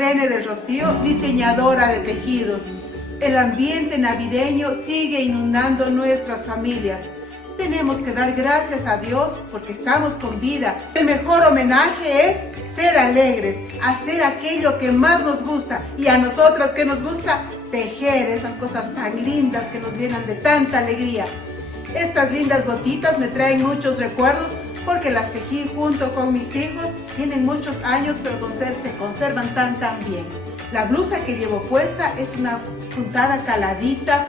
Marlene del Rocío, diseñadora de tejidos. El ambiente navideño sigue inundando nuestras familias. Tenemos que dar gracias a Dios porque estamos con vida. El mejor homenaje es ser alegres, hacer aquello que más nos gusta. Y a nosotras que nos gusta, tejer esas cosas tan lindas que nos llenan de tanta alegría. Estas lindas botitas me traen muchos recuerdos porque las tejí junto con mis hijos. Tienen muchos años, pero se conservan tan bien. La blusa que llevo puesta es una puntada caladita.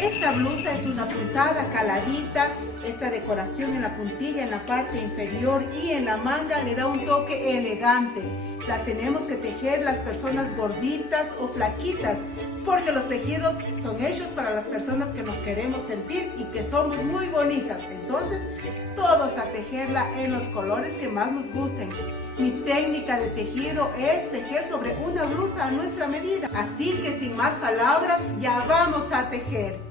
Esta blusa es una puntada caladita. Esta decoración en la puntilla, en la parte inferior y en la manga le da un toque elegante. La tenemos que tejer las personas gorditas o flaquitas, porque los tejidos son hechos para las personas que nos queremos sentir y que somos muy bonitas. Entonces, todos a tejerla en los colores que más nos gusten. Mi técnica de tejido es tejer sobre una blusa a nuestra medida. Así que sin más palabras, ya vamos a tejer.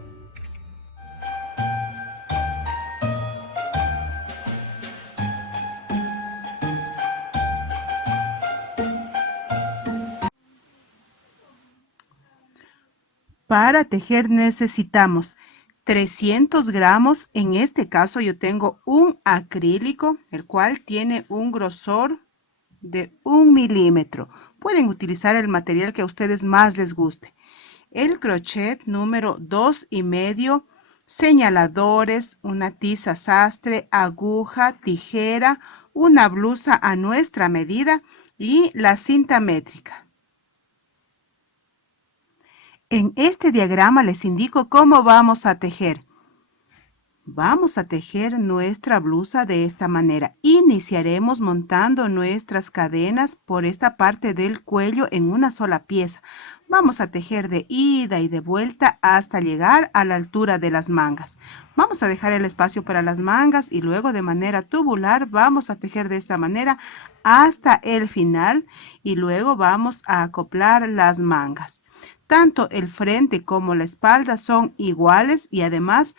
Para tejer necesitamos 300 gramos, en este caso yo tengo un acrílico, el cual tiene un grosor de 1 milímetro. Pueden utilizar el material que a ustedes más les guste. El crochet número 2,5, señaladores, una tiza sastre, aguja, tijera, una blusa a nuestra medida y la cinta métrica. En este diagrama les indico cómo vamos a tejer. Vamos a tejer nuestra blusa de esta manera. Iniciaremos montando nuestras cadenas por esta parte del cuello en una sola pieza. Vamos a tejer de ida y de vuelta hasta llegar a la altura de las mangas. Vamos a dejar el espacio para las mangas y luego de manera tubular vamos a tejer de esta manera hasta el final y luego vamos a acoplar las mangas. Tanto el frente como la espalda son iguales y además,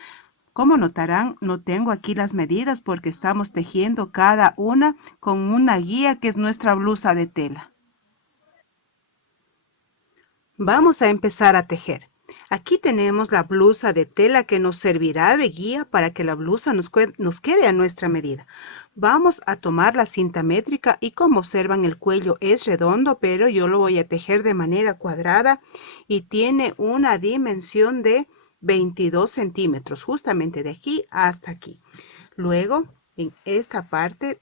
como notarán, no tengo aquí las medidas porque estamos tejiendo cada una con una guía que es nuestra blusa de tela. Vamos a empezar a tejer. Aquí tenemos la blusa de tela que nos servirá de guía para que la blusa nos quede a nuestra medida. Vamos a tomar la cinta métrica y como observan el cuello es redondo, pero yo lo voy a tejer de manera cuadrada y tiene una dimensión de 22 centímetros, justamente de aquí hasta aquí. Luego, en esta parte,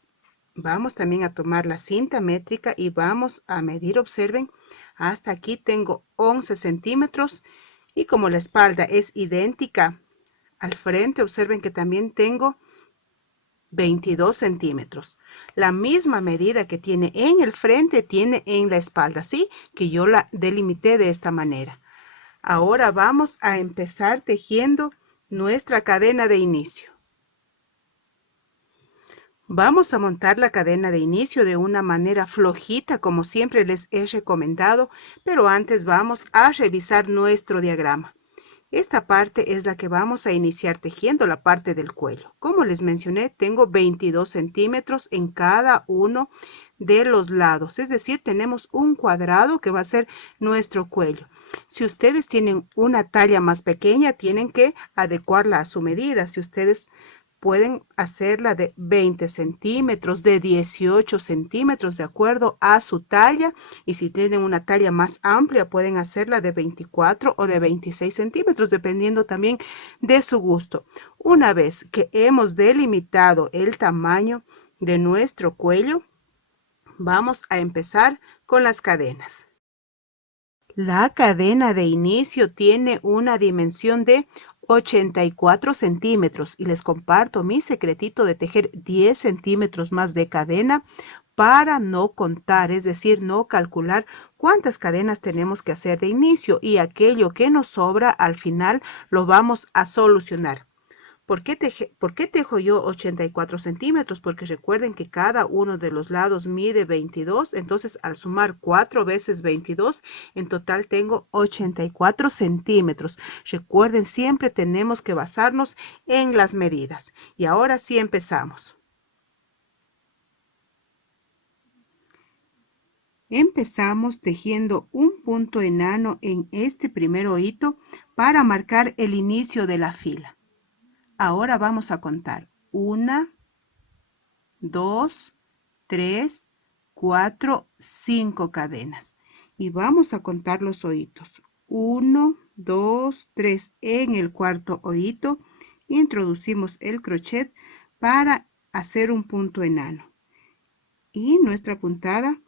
vamos también a tomar la cinta métrica y vamos a medir, observen, hasta aquí tengo 11 centímetros y como la espalda es idéntica al frente, observen que también tengo 22 centímetros. La misma medida que tiene en el frente tiene en la espalda, ¿sí? Que yo la delimité de esta manera. Ahora vamos a empezar tejiendo nuestra cadena de inicio. Vamos a montar la cadena de inicio de una manera flojita, como siempre les he recomendado, pero antes vamos a revisar nuestro diagrama. Esta parte es la que vamos a iniciar tejiendo, la parte del cuello. Como les mencioné, tengo 22 centímetros en cada uno de los lados, es decir, tenemos un cuadrado que va a ser nuestro cuello. Si ustedes tienen una talla más pequeña, tienen que adecuarla a su medida. Si ustedes pueden hacerla de 20 centímetros, de 18 centímetros, de acuerdo a su talla. Y si tienen una talla más amplia, pueden hacerla de 24 o de 26 centímetros, dependiendo también de su gusto. Una vez que hemos delimitado el tamaño de nuestro cuello, vamos a empezar con las cadenas. La cadena de inicio tiene una dimensión de 84 centímetros y les comparto mi secretito de tejer 10 centímetros más de cadena para no contar, es decir, no calcular cuántas cadenas tenemos que hacer de inicio y aquello que nos sobra al final lo vamos a solucionar. ¿Por qué tejo yo 84 centímetros? Porque recuerden que cada uno de los lados mide 22, entonces al sumar 4 veces 22, en total tengo 84 centímetros. Recuerden, siempre tenemos que basarnos en las medidas. Y ahora sí empezamos. Empezamos tejiendo un punto enano en este primer hoyito para marcar el inicio de la fila. Ahora vamos a contar 1, 2, 3, 4, 5 cadenas. Y vamos a contar los hoyitos. 1, 2, 3. En el cuarto hoyito introducimos el crochet para hacer un punto enano. Y nuestra puntada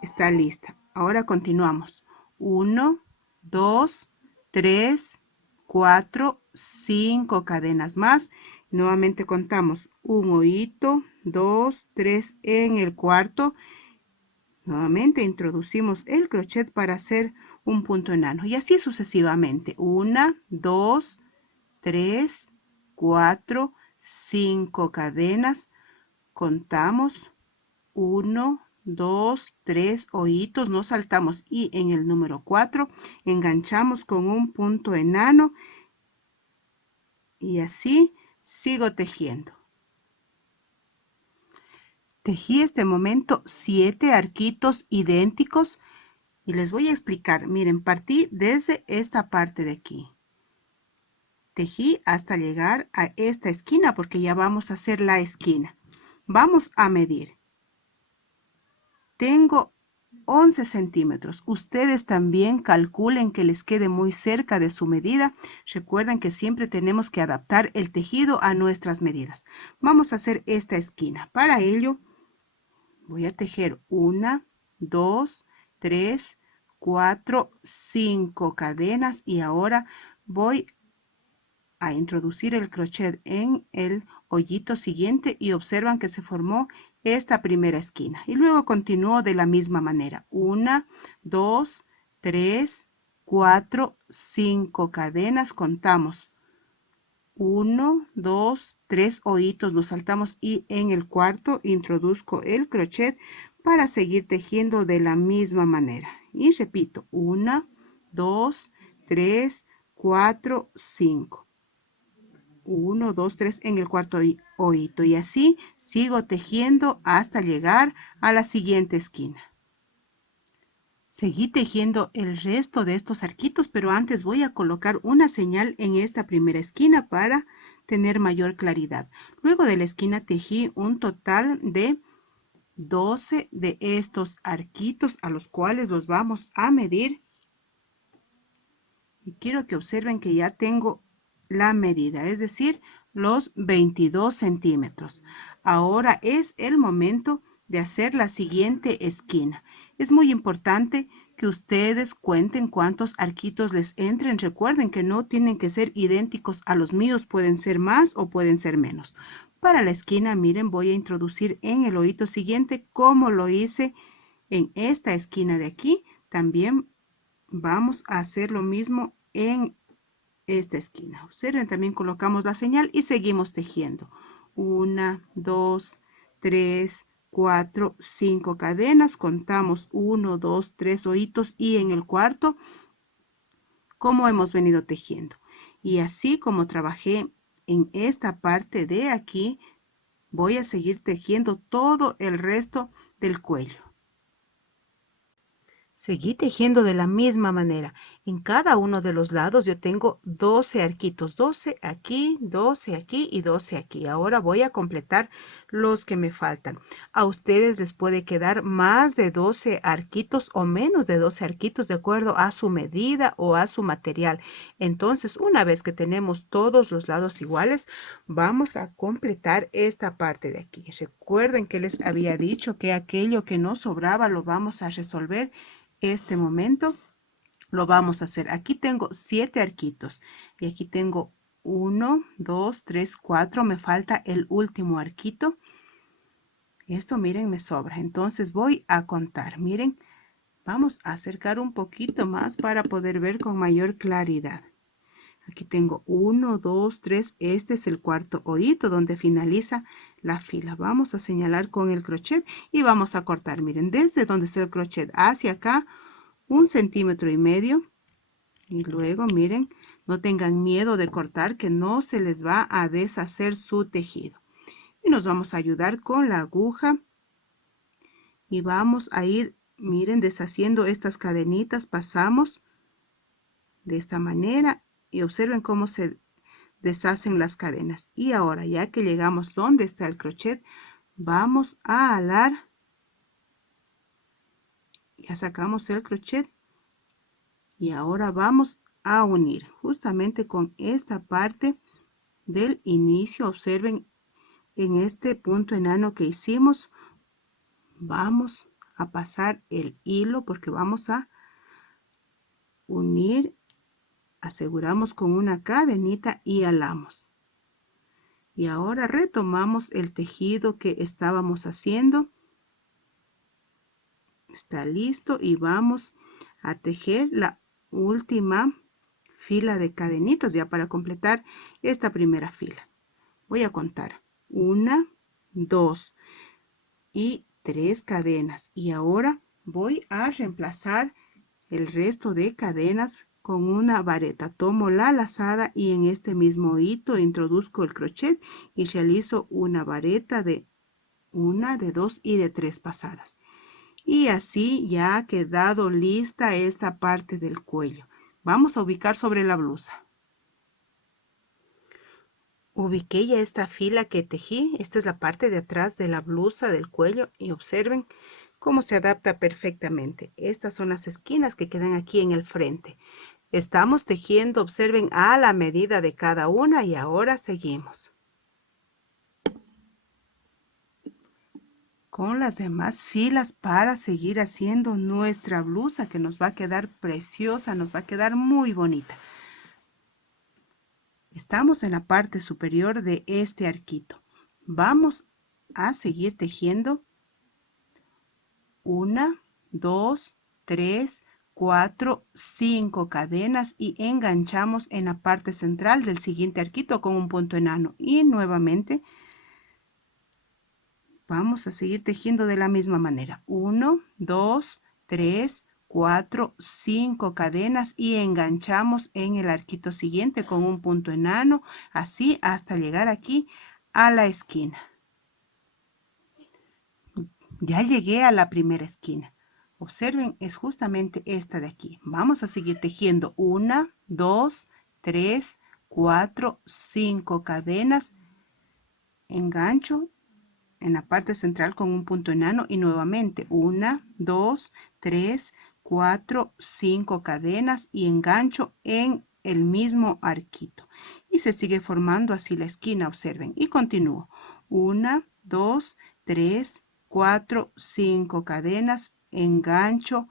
está lista. Ahora continuamos. 1, 2, 3, 4, 5 cadenas más. Nuevamente contamos un hoyito, 2, 3 en el cuarto. Nuevamente introducimos el crochet para hacer un punto enano. Y así sucesivamente. 1, 2, 3, 4, 5 cadenas. Contamos 1, 2, 3 hoyitos, no saltamos y en el número 4 enganchamos con un punto enano y así sigo tejiendo. Tejí este momento 7 arquitos idénticos y les voy a explicar. Miren, partí desde esta parte de aquí. Tejí hasta llegar a esta esquina porque ya vamos a hacer la esquina. Vamos a medir. Tengo 11 centímetros. Ustedes también calculen que les quede muy cerca de su medida. Recuerden que siempre tenemos que adaptar el tejido a nuestras medidas. Vamos a hacer esta esquina. Para ello voy a tejer 1, 2, 3, 4, 5 cadenas y ahora voy a introducir el crochet en el hoyito siguiente y observan que se formó esta primera esquina. Y luego continúo de la misma manera. 1, 2, 3, 4, 5 cadenas. Contamos. 1, 2, 3 hoyitos, los saltamos y en el cuarto introduzco el crochet para seguir tejiendo de la misma manera. Y repito, 1, 2, 3, 4, 5. 1, 2, 3 en el cuarto hoyito y así sigo tejiendo hasta llegar a la siguiente esquina. Seguí tejiendo el resto de estos arquitos, pero antes voy a colocar una señal en esta primera esquina para tener mayor claridad. Luego de la esquina tejí un total de 12 de estos arquitos a los cuales los vamos a medir. Y quiero que observen que ya tengo la medida, es decir, los 22 centímetros. Ahora es el momento de hacer la siguiente esquina. Es muy importante que ustedes cuenten cuántos arquitos les entren. Recuerden que no tienen que ser idénticos a los míos, pueden ser más o pueden ser menos. Para la esquina, miren, voy a introducir en el hoyito siguiente como lo hice en esta esquina de aquí. También vamos a hacer lo mismo en esta esquina. Observen, también colocamos la señal y seguimos tejiendo. 1, 2, 3, 4, 5 cadenas. Contamos 1, 2, 3 hoyitos y en el cuarto, como hemos venido tejiendo. Y así como trabajé en esta parte de aquí, voy a seguir tejiendo todo el resto del cuello. Seguí tejiendo de la misma manera. En cada uno de los lados yo tengo 12 arquitos, 12 aquí, 12 aquí y 12 aquí. Ahora voy a completar los que me faltan. A ustedes les puede quedar más de 12 arquitos o menos de 12 arquitos de acuerdo a su medida o a su material. Entonces, una vez que tenemos todos los lados iguales, vamos a completar esta parte de aquí. Recuerden que les había dicho que aquello que nos sobraba lo vamos a resolver este momento. Lo vamos a hacer. Aquí tengo 7 arquitos y aquí tengo 1, 2, 3, 4. Me falta el último arquito. Esto, miren, me sobra. Entonces voy a contar. Miren, vamos a acercar un poquito más para poder ver con mayor claridad. Aquí tengo 1, 2, 3. Este es el cuarto hoyito donde finaliza la fila. Vamos a señalar con el crochet y vamos a cortar. Miren, desde donde está el crochet hacia acá, 1,5 centímetros. Y luego, miren, no tengan miedo de cortar, que no se les va a deshacer su tejido. Y nos vamos a ayudar con la aguja. Y vamos a ir, miren, deshaciendo estas cadenitas. Pasamos de esta manera y observen cómo se deshacen las cadenas. Y ahora, ya que llegamos donde está el crochet, vamos a alar. Ya sacamos el crochet y ahora vamos a unir justamente con esta parte del inicio. Observen, en este punto enano que hicimos, vamos a pasar el hilo porque vamos a unir. Aseguramos con una cadenita y alamos. Y ahora retomamos el tejido que estábamos haciendo. Está listo y vamos a tejer la última fila de cadenitas ya para completar esta primera fila. Voy a contar 1, 2 y 3 cadenas. Y ahora voy a reemplazar el resto de cadenas con una vareta. Tomo la lazada y en este mismo hito introduzco el crochet y realizo una vareta de 1, de 2 y de 3 pasadas. Y así ya ha quedado lista esta parte del cuello. Vamos a ubicar sobre la blusa. Ubiqué ya esta fila que tejí. Esta es la parte de atrás de la blusa del cuello y observen cómo se adapta perfectamente. Estas son las esquinas que quedan aquí en el frente. Estamos tejiendo, observen, a la medida de cada una y ahora seguimos con las demás filas para seguir haciendo nuestra blusa, que nos va a quedar preciosa, nos va a quedar muy bonita. Estamos en la parte superior de este arquito. Vamos a seguir tejiendo 1, 2, 3, 4, 5 cadenas y enganchamos en la parte central del siguiente arquito con un punto enano. Y nuevamente vamos a seguir tejiendo de la misma manera. 1, 2, 3, 4, 5 cadenas y enganchamos en el arquito siguiente con un punto enano, así hasta llegar aquí a la esquina. Ya llegué a la primera esquina. Observen, es justamente esta de aquí. Vamos a seguir tejiendo 1, 2, 3, 4, 5 cadenas. Engancho en la parte central con un punto enano y nuevamente 1, 2, 3, 4, 5 cadenas y engancho en el mismo arquito. Y se sigue formando así la esquina, observen. Y continúo. 1, 2, 3, 4, 5 cadenas, engancho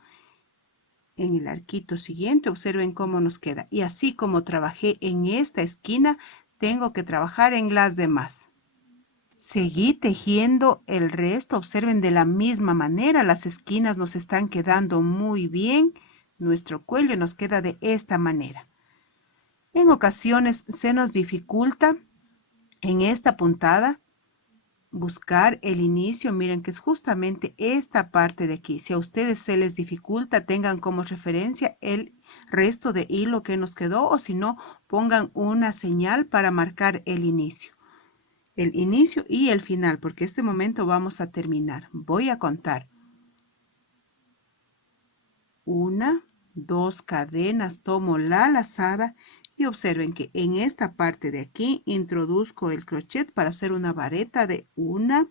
en el arquito siguiente. Observen cómo nos queda. Y así como trabajé en esta esquina, tengo que trabajar en las demás. Seguí tejiendo el resto. Observen, de la misma manera, las esquinas nos están quedando muy bien. Nuestro cuello nos queda de esta manera. En ocasiones se nos dificulta en esta puntada buscar el inicio. Miren que es justamente esta parte de aquí. Si a ustedes se les dificulta, tengan como referencia el resto de hilo que nos quedó, o si no, pongan una señal para marcar el inicio. El inicio y el final, porque este momento vamos a terminar. Voy a contar 1, 2 cadenas, tomo la lazada y observen que en esta parte de aquí introduzco el crochet para hacer una vareta de 1,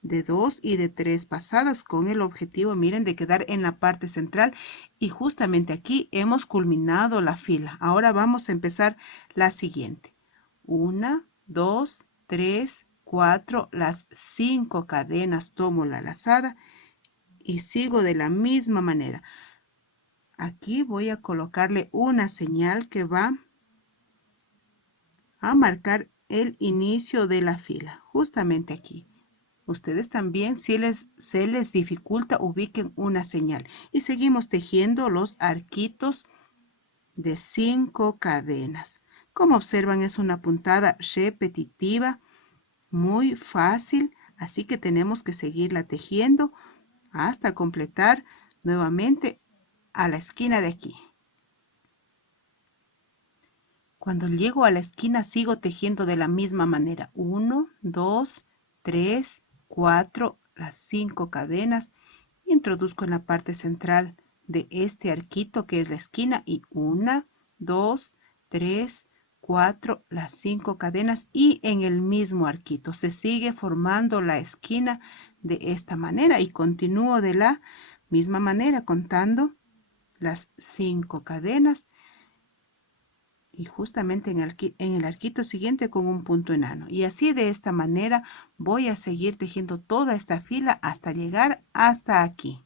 de 2 y de 3 pasadas con el objetivo, miren, de quedar en la parte central. Y justamente aquí hemos culminado la fila. Ahora vamos a empezar la siguiente. 1, 2, 3, 4, las 5 cadenas, tomo la lazada y sigo de la misma manera. Aquí voy a colocarle una señal que va a marcar el inicio de la fila, justamente aquí. Ustedes también, si se les dificulta, ubiquen una señal. Y seguimos tejiendo los arquitos de 5 cadenas. Como observan, es una puntada repetitiva, muy fácil, así que tenemos que seguirla tejiendo hasta completar nuevamente a la esquina de aquí. Cuando llego a la esquina sigo tejiendo de la misma manera. 1, 2, 3, 4, las 5 cadenas. Introduzco en la parte central de este arquito que es la esquina y 1, 2, 3, 4, las 5 cadenas y en el mismo arquito. Se sigue formando la esquina de esta manera y continúo de la misma manera contando las 5 cadenas y justamente en el arquito siguiente con un punto enano. Y así de esta manera voy a seguir tejiendo toda esta fila hasta llegar hasta aquí.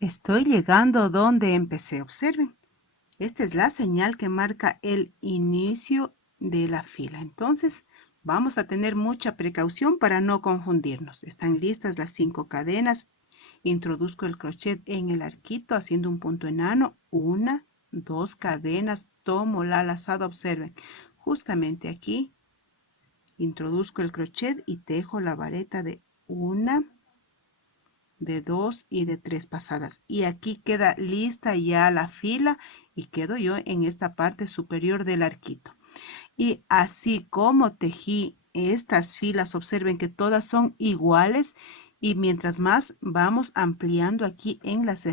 Estoy llegando donde empecé. Observen, esta es la señal que marca el inicio de la fila. Entonces vamos a tener mucha precaución para no confundirnos. Están listas las 5 cadenas. Introduzco el crochet en el arquito haciendo un punto enano. 1, 2 cadenas, tomo la lazada, observen, justamente aquí introduzco el crochet y tejo la vareta de 1, de 2 y de 3 pasadas. Y aquí queda lista ya la fila y quedo yo en esta parte superior del arquito. Y así como tejí estas filas, observen que todas son iguales y mientras más vamos ampliando aquí en las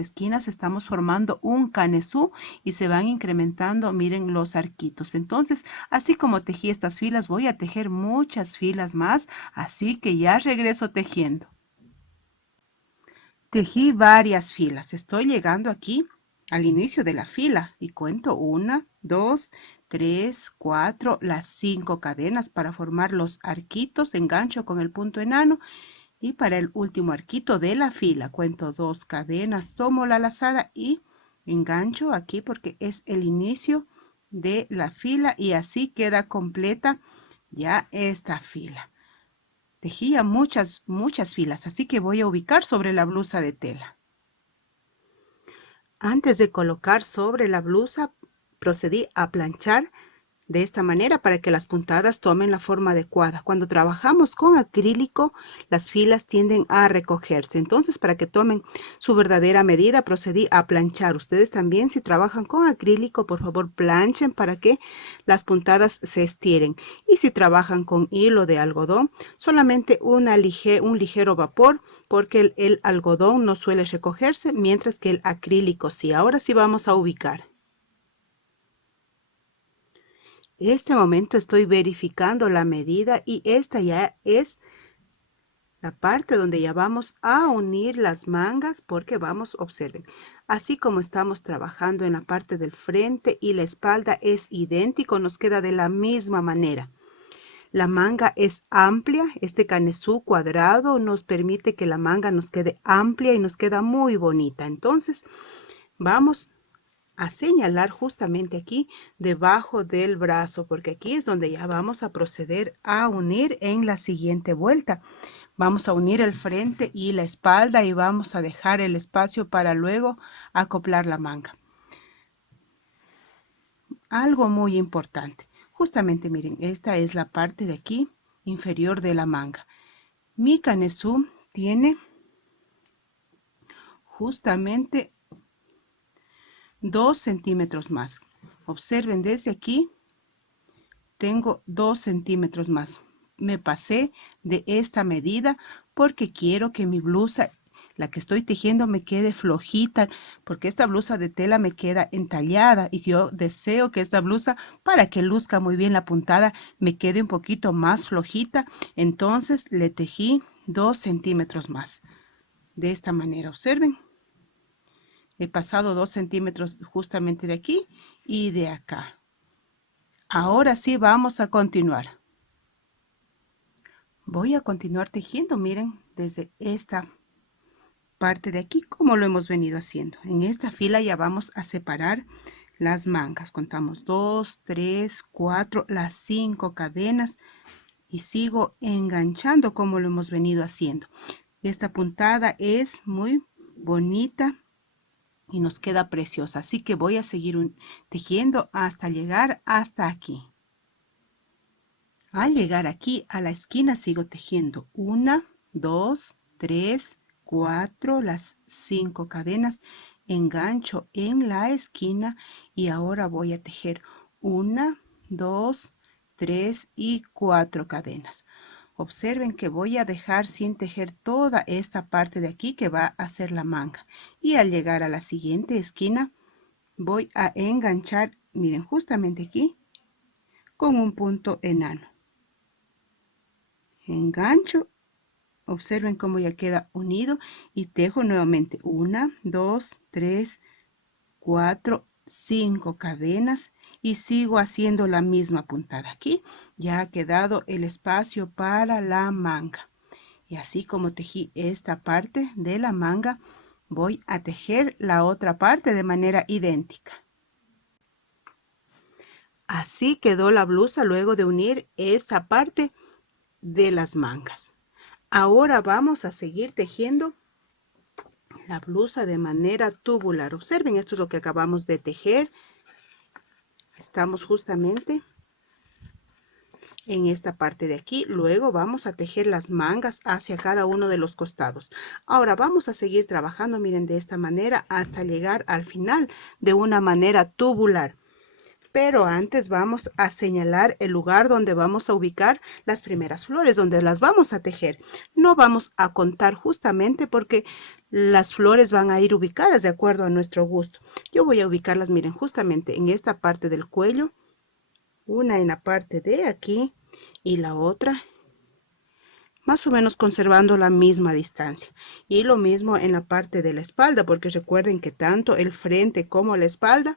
esquinas estamos formando un canesú y se van incrementando, miren, los arquitos. Entonces, así como tejí estas filas, voy a tejer muchas filas más, así que ya regreso tejiendo. Tejí varias filas. Estoy llegando aquí al inicio de la fila y cuento 1, 2, 3, 4, las 5 cadenas para formar los arquitos. Engancho con el punto enano y para el último arquito de la fila cuento 2 cadenas, tomo la lazada y engancho aquí porque es el inicio de la fila y así queda completa ya esta fila. Tejía muchas filas, así que voy a ubicar sobre la blusa de tela. Antes de colocar sobre la blusa, procedí a planchar de esta manera para que las puntadas tomen la forma adecuada. Cuando trabajamos con acrílico, las filas tienden a recogerse. Entonces, para que tomen su verdadera medida, procedí a planchar. Ustedes también, si trabajan con acrílico, por favor, planchen para que las puntadas se estiren. Y si trabajan con hilo de algodón, solamente un ligero vapor, porque el algodón no suele recogerse, mientras que el acrílico sí. Ahora sí vamos a ubicar. En este momento estoy verificando la medida y esta ya es la parte donde ya vamos a unir las mangas porque vamos, observen, así como estamos trabajando en la parte del frente y la espalda es idéntico, nos queda de la misma manera. La manga es amplia, este canesú cuadrado nos permite que la manga nos quede amplia y nos queda muy bonita. Entonces vamos a señalar justamente aquí debajo del brazo, porque aquí es donde ya vamos a proceder a unir en la siguiente vuelta. Vamos a unir el frente y la espalda y vamos a dejar el espacio para luego acoplar la manga. Algo muy importante, justamente miren, esta es la parte de aquí inferior de la manga. Mi canesú tiene justamente 2 centímetros más. Observen, desde aquí tengo 2 centímetros más. Me pasé de esta medida porque quiero que mi blusa, la que estoy tejiendo, me quede flojita, porque esta blusa de tela me queda entallada y yo deseo que esta blusa, para que luzca muy bien la puntada, me quede un poquito más flojita. Entonces le tejí 2 centímetros más. De esta manera, observen. He pasado 2 centímetros justamente de aquí y de acá. Ahora sí vamos a continuar. Voy a continuar tejiendo, miren, desde esta parte de aquí, como lo hemos venido haciendo. En esta fila ya vamos a separar las mangas. Contamos 2, 3, 4, las 5 cadenas y sigo enganchando como lo hemos venido haciendo. Esta puntada es muy bonita y nos queda preciosa. Así que voy a seguir tejiendo hasta llegar hasta aquí. Al llegar aquí a la esquina sigo tejiendo 1, 2, 3, 4, las 5 cadenas, engancho en la esquina y ahora voy a tejer 1, 2, 3 y 4 cadenas. Observen que voy a dejar sin tejer toda esta parte de aquí que va a ser la manga. Y al llegar a la siguiente esquina voy a enganchar, miren, justamente aquí con un punto enano. Engancho, observen cómo ya queda unido y tejo nuevamente 1, 2, 3, 4, 5 cadenas y sigo haciendo la misma puntada. Aquí ya ha quedado el espacio para la manga. Y así como tejí esta parte de la manga, voy a tejer la otra parte de manera idéntica. Así quedó la blusa luego de unir esta parte de las mangas. Ahora vamos a seguir tejiendo la blusa de manera tubular. Observen, esto es lo que acabamos de tejer. Estamos justamente en esta parte de aquí. Luego vamos a tejer las mangas hacia cada uno de los costados. Ahora vamos a seguir trabajando, miren, de esta manera hasta llegar al final de una manera tubular. Pero antes vamos a señalar el lugar donde vamos a ubicar las primeras flores, donde las vamos a tejer. No vamos a contar justamente porque las flores van a ir ubicadas de acuerdo a nuestro gusto. Yo voy a ubicarlas, miren, justamente en esta parte del cuello, una en la parte de aquí y la otra más o menos conservando la misma distancia. Y lo mismo en la parte de la espalda, porque recuerden que tanto el frente como la espalda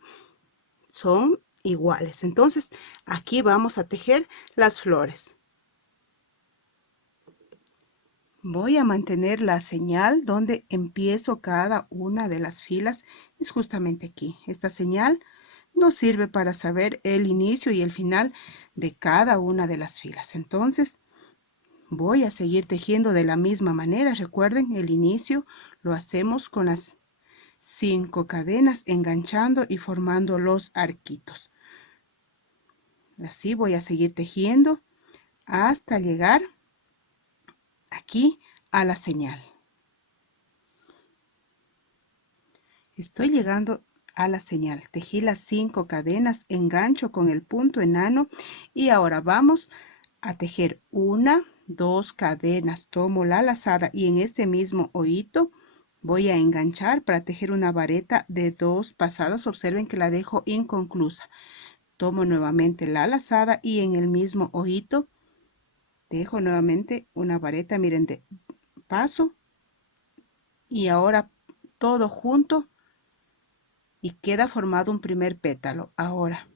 son iguales. Entonces aquí vamos a tejer las flores. Voy a mantener la señal donde empiezo cada una de las filas. Es justamente aquí. Esta señal nos sirve para saber el inicio y el final de cada una de las filas. Entonces voy a seguir tejiendo de la misma manera. Recuerden, el inicio lo hacemos con las 5 cadenas, enganchando y formando los arquitos. Así voy a seguir tejiendo hasta llegar aquí a la señal. Estoy llegando a la señal. Tejí las 5 cadenas, engancho con el punto enano y ahora vamos a tejer 1, 2 cadenas. Tomo la lazada y en este mismo hoyito voy a enganchar para tejer una vareta de 2 pasadas. Observen que la dejo inconclusa. Tomo nuevamente la lazada y en el mismo hoyito dejo nuevamente una vareta, miren, de paso y ahora todo junto y queda formado un primer pétalo. Ahora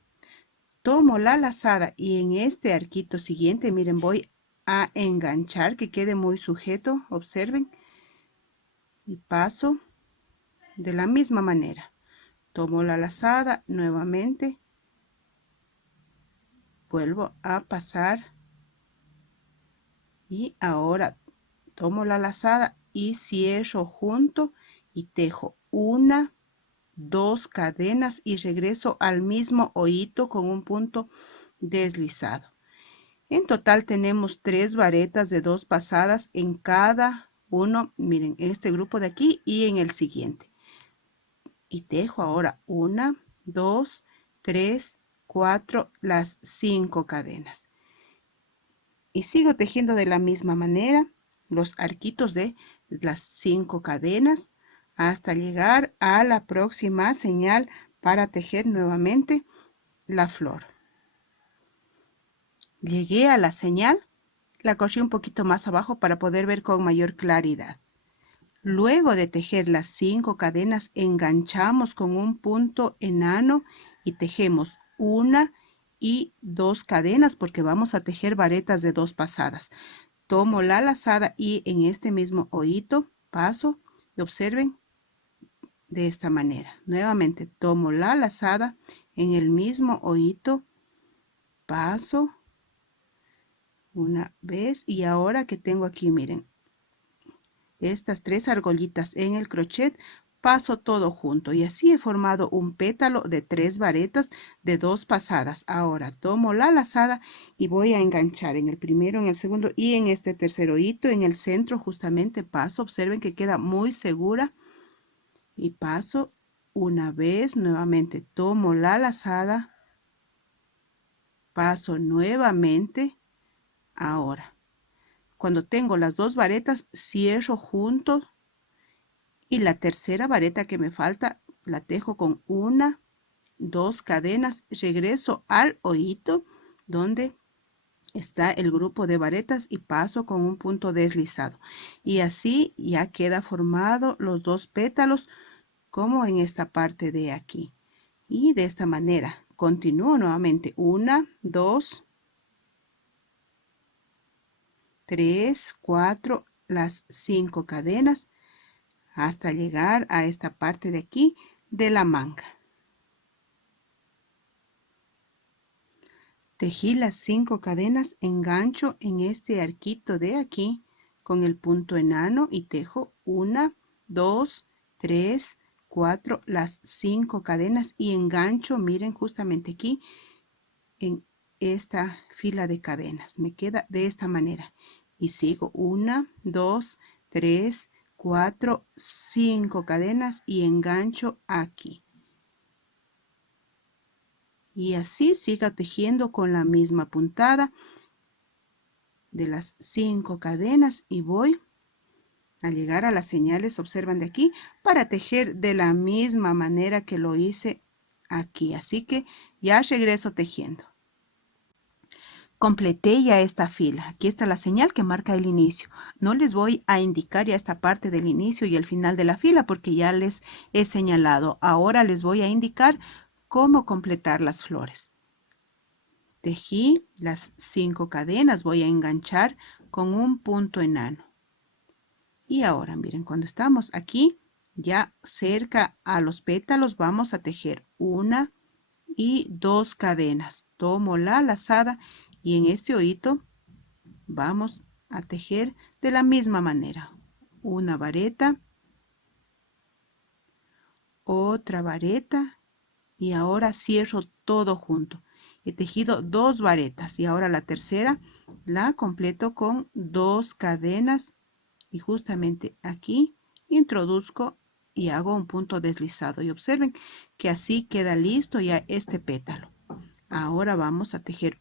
tomo la lazada y en este arquito siguiente, miren, voy a enganchar que quede muy sujeto, observen, y paso de la misma manera. Tomo la lazada nuevamente, vuelvo a pasar y ahora tomo la lazada y cierro junto y tejo 1, 2 cadenas y regreso al mismo hoyito con un punto deslizado. En total tenemos 3 varetas de 2 pasadas en cada uno, miren, en este grupo de aquí y en el siguiente. Y tejo ahora 1, 2, 3, 4, las 5 cadenas. Y sigo tejiendo de la misma manera los arquitos de las 5 cadenas hasta llegar a la próxima señal para tejer nuevamente la flor. Llegué a la señal, la corrí un poquito más abajo para poder ver con mayor claridad. Luego de tejer las 5 cadenas, enganchamos con un punto enano y tejemos 1 y 2 cadenas porque vamos a tejer varetas de 2 pasadas. Tomo la lazada y en este mismo hoyito paso y observen de esta manera. Nuevamente tomo la lazada en el mismo hoyito, paso una vez y ahora que tengo aquí, miren, estas 3 argollitas en el crochet, paso todo junto y así he formado un pétalo de 3 varetas de 2 pasadas. Ahora tomo la lazada y voy a enganchar en el primero, en el segundo y en este tercer hito. En el centro justamente paso, observen que queda muy segura y paso una vez, nuevamente tomo la lazada, paso nuevamente. Ahora, cuando tengo las 2 varetas, cierro juntos y la tercera vareta que me falta la tejo con 1, 2 cadenas, regreso al hoyito donde está el grupo de varetas y paso con un punto deslizado. Y así ya queda formado los 2 pétalos como en esta parte de aquí. Y de esta manera continúo nuevamente 1, 2, 3, 4, las 5 cadenas hasta llegar a esta parte de aquí de la manga. Tejí las 5 cadenas, engancho en este arquito de aquí con el punto enano y tejo 1, 2, 3, 4, las 5 cadenas y engancho, miren justamente aquí en esta fila de cadenas. Me queda de esta manera y sigo 1, 2, 3, 4, 5 cadenas y engancho aquí. Y así siga tejiendo con la misma puntada de las 5 cadenas y voy a llegar a las señales, observan de aquí, para tejer de la misma manera que lo hice aquí. Así que ya regreso tejiendo. Completé ya esta fila. Aquí está la señal que marca el inicio. No les voy a indicar ya esta parte del inicio y el final de la fila porque ya les he señalado. Ahora les voy a indicar cómo completar las flores. Tejí las 5 cadenas, voy a enganchar con un punto enano. Y ahora miren, cuando estamos aquí, ya cerca a los pétalos, vamos a tejer 1 y 2 cadenas. Tomo la lazada y en este hoyito vamos a tejer de la misma manera. Una vareta, otra vareta y ahora cierro todo junto. He tejido 2 varetas y ahora la tercera la completo con 2 cadenas y justamente aquí introduzco y hago un punto deslizado y observen que así queda listo ya este pétalo. Ahora vamos a tejer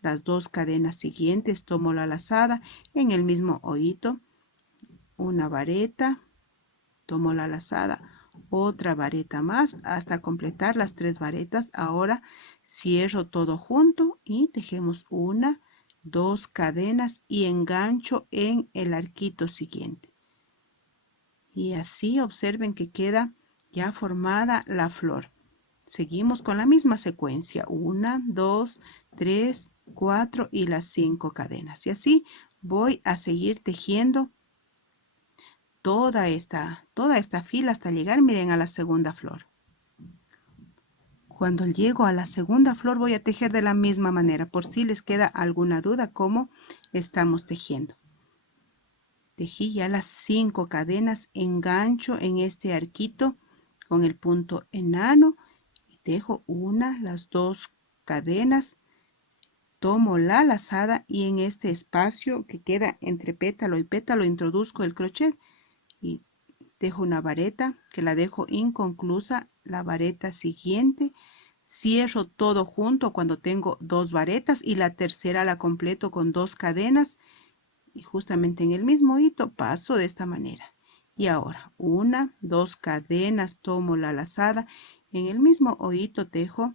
las 2 cadenas siguientes, tomo la lazada en el mismo hoyito, una vareta, tomo la lazada, otra vareta más hasta completar las 3 varetas. Ahora cierro todo junto y tejemos 1, 2 cadenas y engancho en el arquito siguiente. Y así observen que queda ya formada la flor. Seguimos con la misma secuencia, 1, 2, 3, 4 y las 5 cadenas. Y así voy a seguir tejiendo toda esta fila hasta llegar, miren, a la segunda flor. Cuando llego a la segunda flor voy a tejer de la misma manera, por si les queda alguna duda cómo estamos tejiendo. Tejí ya las 5 cadenas, engancho en este arquito con el punto enano y tejo las 2 cadenas, tomo la lazada y en este espacio que queda entre pétalo y pétalo introduzco el crochet y tejo una vareta que la dejo inconclusa, la vareta siguiente, cierro todo junto cuando tengo 2 varetas y la tercera la completo con 2 cadenas y justamente en el mismo hito paso de esta manera. Y ahora 1, 2 cadenas, tomo la lazada, en el mismo hoyito tejo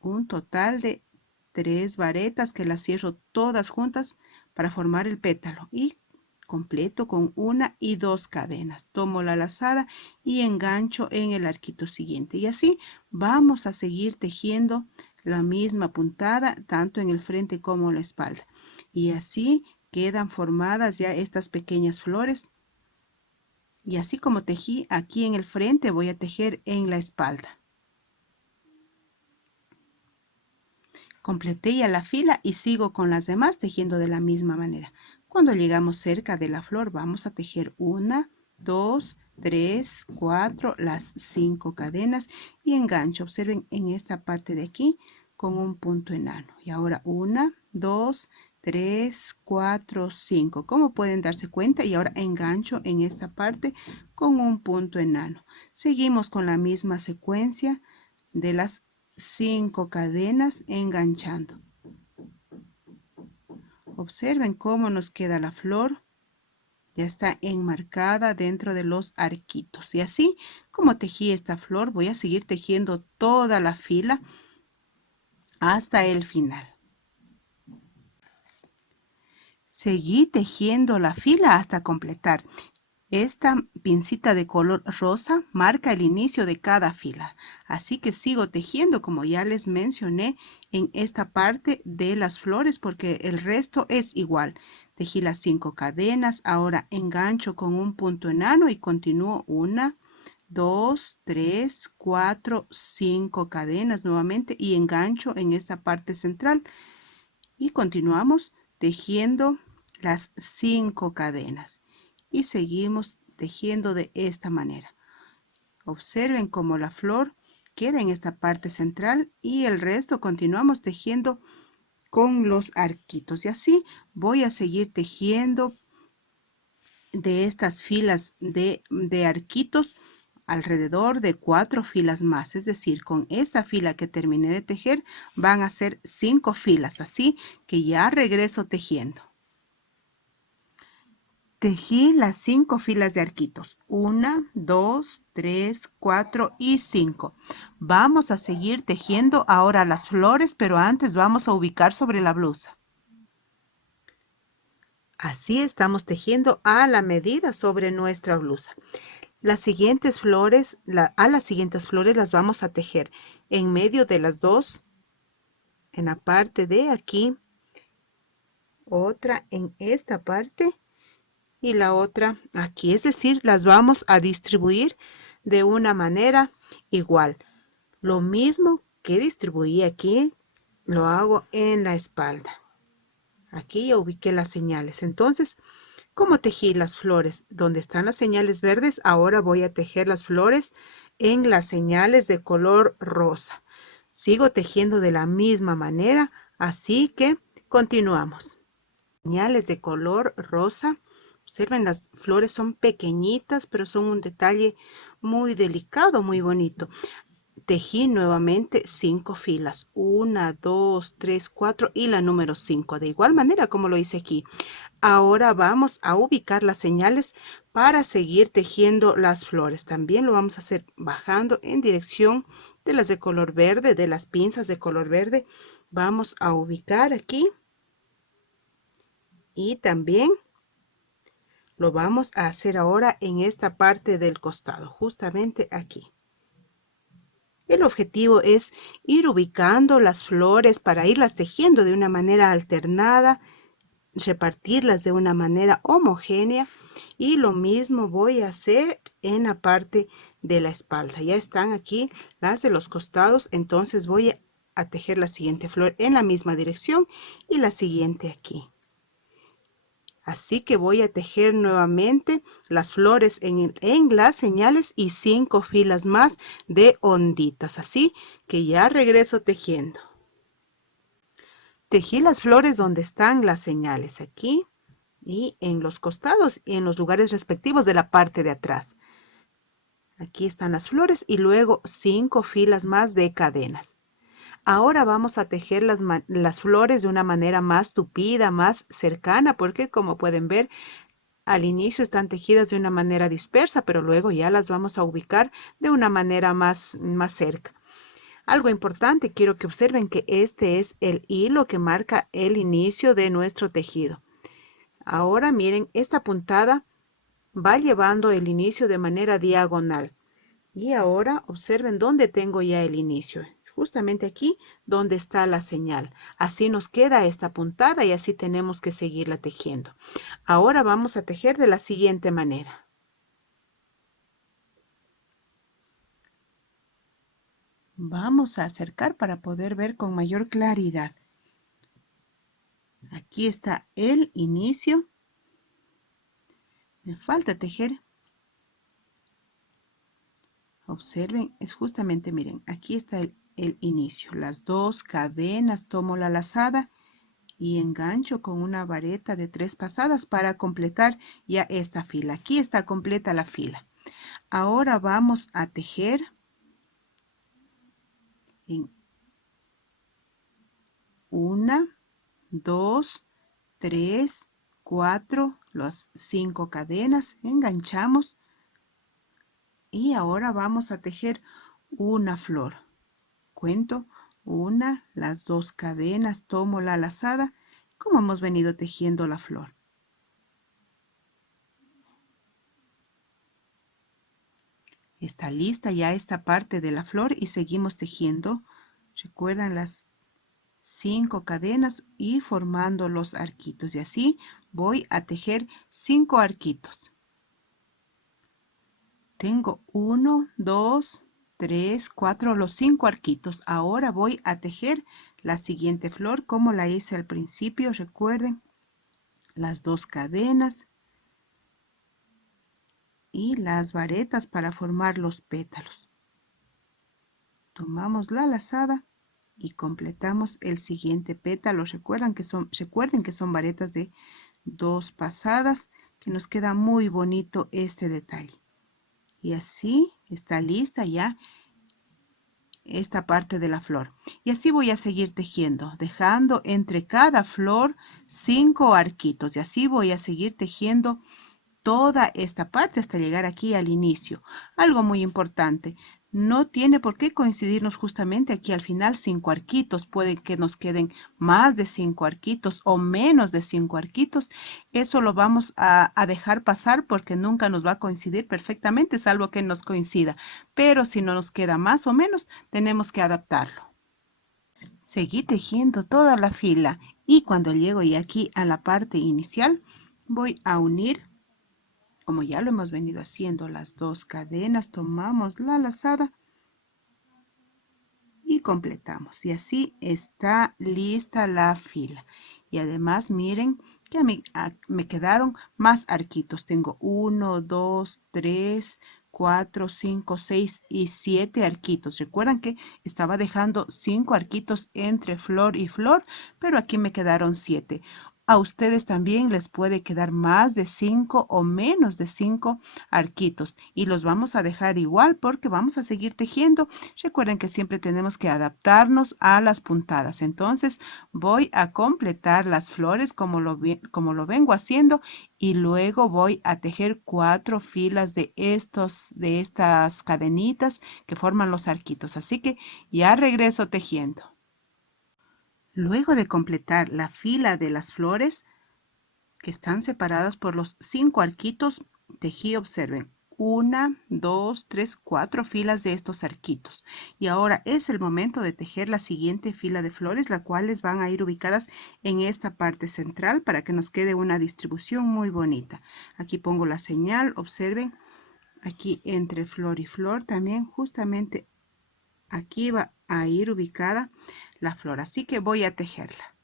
un total de 3 varetas que las cierro todas juntas para formar el pétalo y completo con 1 y 2 cadenas. Tomo la lazada y engancho en el arquito siguiente y así vamos a seguir tejiendo la misma puntada tanto en el frente como en la espalda y así quedan formadas ya estas pequeñas flores. Y así como tejí aquí en el frente, voy a tejer en la espalda. Completé ya la fila y sigo con las demás tejiendo de la misma manera. Cuando llegamos cerca de la flor, vamos a tejer 1, 2, 3, 4, las 5 cadenas y engancho. Observen en esta parte de aquí con un punto enano. Y ahora 1, 2, 3, 4, 5. Como pueden darse cuenta, y ahora engancho en esta parte con un punto enano. Seguimos con la misma secuencia de las 5 cadenas enganchando. Observen cómo nos queda la flor. Ya está enmarcada dentro de los arquitos. Y así como tejí esta flor, voy a seguir tejiendo toda la fila hasta el final. Seguí tejiendo la fila hasta completar. Esta pincita de color rosa marca el inicio de cada fila. Así que sigo tejiendo como ya les mencioné en esta parte de las flores porque el resto es igual. Tejí las 5 cadenas, ahora engancho con un punto enano y continúo 1, 2, 3, 4, 5 cadenas nuevamente y engancho en esta parte central. Y continuamos tejiendo las 5 cadenas y seguimos tejiendo de esta manera. Observen cómo la flor queda en esta parte central y el resto continuamos tejiendo con los arquitos. Y así voy a seguir tejiendo de estas filas de arquitos alrededor de 4 filas más. Es decir, con esta fila que terminé de tejer van a ser 5 filas. Así que ya regreso tejiendo. Tejí las 5 filas de arquitos. 1, 2, 3, 4 y 5. Vamos a seguir tejiendo ahora las flores, pero antes vamos a ubicar sobre la blusa. Así estamos tejiendo a la medida sobre nuestra blusa. Las siguientes flores, a las siguientes flores las vamos a tejer en medio de las dos, en la parte de aquí, otra en esta parte y la otra aquí, es decir, las vamos a distribuir de una manera igual. Lo mismo que distribuí aquí, lo hago en la espalda. Aquí ya ubiqué las señales. Entonces, como tejí las flores donde están las señales verdes, ahora voy a tejer las flores en las señales de color rosa. Sigo tejiendo de la misma manera, así que continuamos. Señales de color rosa. Observen, las flores son pequeñitas, pero son un detalle muy delicado, muy bonito. Tejí nuevamente 5 filas. 1, 2, 3, 4 y la número 5. De igual manera como lo hice aquí. Ahora vamos a ubicar las señales para seguir tejiendo las flores. También lo vamos a hacer bajando en dirección de las de color verde, de las pinzas de color verde. Vamos a ubicar aquí. Y también lo vamos a hacer ahora en esta parte del costado, justamente aquí. El objetivo es ir ubicando las flores para irlas tejiendo de una manera alternada, repartirlas de una manera homogénea y lo mismo voy a hacer en la parte de la espalda. Ya están aquí las de los costados, entonces voy a tejer la siguiente flor en la misma dirección y la siguiente aquí. Así que voy a tejer nuevamente las flores en las señales y 5 filas más de onditas. Así que ya regreso tejiendo. Tejí las flores donde están las señales, aquí y en los costados y en los lugares respectivos de la parte de atrás. Aquí están las flores y luego 5 filas más de cadenas. Ahora vamos a tejer las flores de una manera más tupida, más cercana, porque como pueden ver, al inicio están tejidas de una manera dispersa, pero luego ya las vamos a ubicar de una manera más cerca. Algo importante, quiero que observen que este es el hilo que marca el inicio de nuestro tejido. Ahora miren, esta puntada va llevando el inicio de manera diagonal. Y ahora observen dónde tengo ya el inicio. Justamente aquí donde está la señal. Así nos queda esta puntada y así tenemos que seguirla tejiendo. Ahora vamos a tejer de la siguiente manera. Vamos a acercar para poder ver con mayor claridad. Aquí está el inicio. Me falta tejer Observen, es justamente, miren, aquí está el inicio. Las 2 cadenas, tomo la lazada y engancho con una vareta de 3 pasadas para completar ya esta fila. Aquí está completa la fila. Ahora vamos a tejer en 1, 2, 3, 4, las 5 cadenas, enganchamos y ahora vamos a tejer una flor. Cuento 1, las 2 cadenas, tomo la lazada, como hemos venido tejiendo la flor. Está lista ya esta parte de la flor y seguimos tejiendo. Recuerdan las 5 cadenas y formando los arquitos, y así voy a tejer 5 arquitos. Tengo 1, 2, 3, 4, los 5 arquitos. Ahora voy a tejer la siguiente flor como la hice al principio. Recuerden, las 2 cadenas y las varetas para formar los pétalos. Tomamos la lazada y completamos el siguiente pétalo. Recuerden que son varetas de 2 pasadas, que nos queda muy bonito este detalle. Y así está lista ya esta parte de la flor. Y así voy a seguir tejiendo, dejando entre cada flor 5 arquitos. Y así voy a seguir tejiendo toda esta parte hasta llegar aquí al inicio. Algo muy importante, no tiene por qué coincidirnos justamente aquí al final 5 arquitos. Puede que nos queden más de 5 arquitos o menos de 5 arquitos. Eso lo vamos a dejar pasar porque nunca nos va a coincidir perfectamente, salvo que nos coincida. Pero si no nos queda más o menos, tenemos que adaptarlo. Seguí tejiendo toda la fila y cuando llego y aquí a la parte inicial, voy a unir. Como ya lo hemos venido haciendo, las 2 cadenas, tomamos la lazada y completamos. Y así está lista la fila. Y además miren que a mí me quedaron más arquitos. Tengo 1, 2, 3, 4, 5, 6 y 7 arquitos. Recuerdan que estaba dejando 5 arquitos entre flor y flor, pero aquí me quedaron 7. A ustedes también les puede quedar más de 5 o menos de 5 arquitos y los vamos a dejar igual porque vamos a seguir tejiendo. Recuerden que siempre tenemos que adaptarnos a las puntadas. Entonces voy a completar las flores como lo vengo haciendo y luego voy a tejer 4 filas de estas cadenitas que forman los arquitos. Así que ya regreso tejiendo. Luego de completar la fila de las flores que están separadas por los 5 arquitos, tejí, observen, 1, 2, 3, 4 filas de estos arquitos. Y ahora es el momento de tejer la siguiente fila de flores, las cuales van a ir ubicadas en esta parte central para que nos quede una distribución muy bonita. Aquí pongo la señal, observen, aquí entre flor y flor también justamente aquí va a ir ubicada la flor, así que voy a tejerla.